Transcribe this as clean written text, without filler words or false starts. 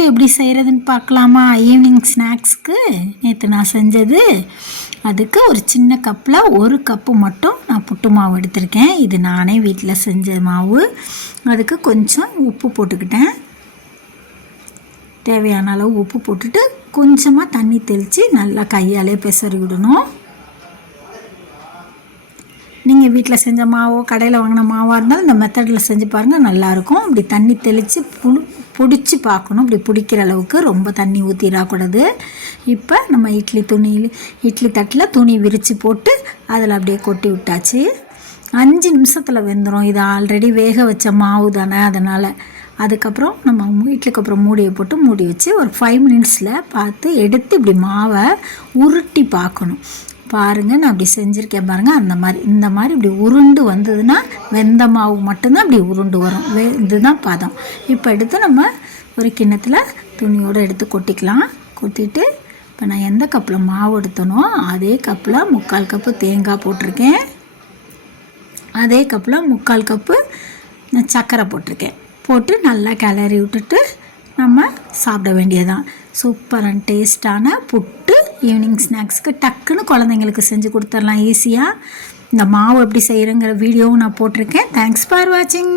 புட்டு எப்படி செய்கிறதுன்னு பார்க்கலாமா? ஈவினிங் ஸ்நாக்ஸ்க்கு நேற்று நான் செஞ்சது. அதுக்கு ஒரு சின்ன கப்பில் 1 கப்பு மட்டும் நான் புட்டு மாவு எடுத்திருக்கேன். இது நானே வீட்டில் செஞ்ச மாவு. அதுக்கு கொஞ்சம் உப்பு போட்டுக்கிட்டேன். தேவையான அளவு உப்பு போட்டுட்டு கொஞ்சமாக தண்ணி தெளித்து நல்லா கையாலே பிசறி விடணும். நீங்கள் வீட்டில் செஞ்ச மாவோ கடையில் வாங்கின மாவாக இருந்தாலும் இந்த மெத்தடில் செஞ்சு பாருங்கள், நல்லாயிருக்கும். இப்படி தண்ணி தெளித்து பிடிச்சி பார்க்கணும். இப்படி பிடிக்கிற அளவுக்கு ரொம்ப தண்ணி ஊற்றிடக்கூடாது. இப்போ நம்ம இட்லி தட்டில் துணி விரித்து போட்டு அதில் அப்படியே கொட்டி விட்டாச்சு. 5 நிமிஷத்தில் வெந்துடும். இது ஆல்ரெடி வேக வச்ச மாவு தானே, அதனால். அதுக்கப்புறம் நம்ம இட்லிக்கு அப்புறம் மூடியை போட்டு மூடி வச்சு ஒரு 5 மினிட்ஸில் பார்த்து எடுத்து இப்படி மாவை உருட்டி பார்க்கணும். பாருங்கள், நான் அப்படி செஞ்சுருக்கேன் பாருங்கள். இந்த மாதிரி இப்படி உருண்டு வந்ததுன்னா வெந்த மாவு மட்டும்தான் இப்படி உருண்டு வரும். இதுதான் பதம். இப்போ எடுத்து நம்ம ஒரு கிண்ணத்தில் துணியோடு எடுத்து கொட்டிக்கலாம். கொட்டிட்டு இப்போ நான் எந்த கப்பில் மாவு எடுத்தனோ அதே கப்பில் 3/4 கப்பு தேங்காய் போட்டிருக்கேன். அதே கப்பில் 3/4 கப்பு சர்க்கரை போட்டிருக்கேன். போட்டு நல்லா கிளறி விட்டுட்டு நம்ம சாப்பிட வேண்டியதான். சூப்பர் அண்ட் டேஸ்டான புட்டு ஈவினிங் ஸ்நாக்ஸ்க்கு டக்குன்னு குழந்தைங்களுக்கு செஞ்சு கொடுத்துடலாம் ஈஸியாக. இந்த மாவு எப்படி செய்கிறேங்கிற வீடியோவும் நான் போட்டிருக்கேன். தேங்க்ஸ் ஃபார் வாட்சிங்.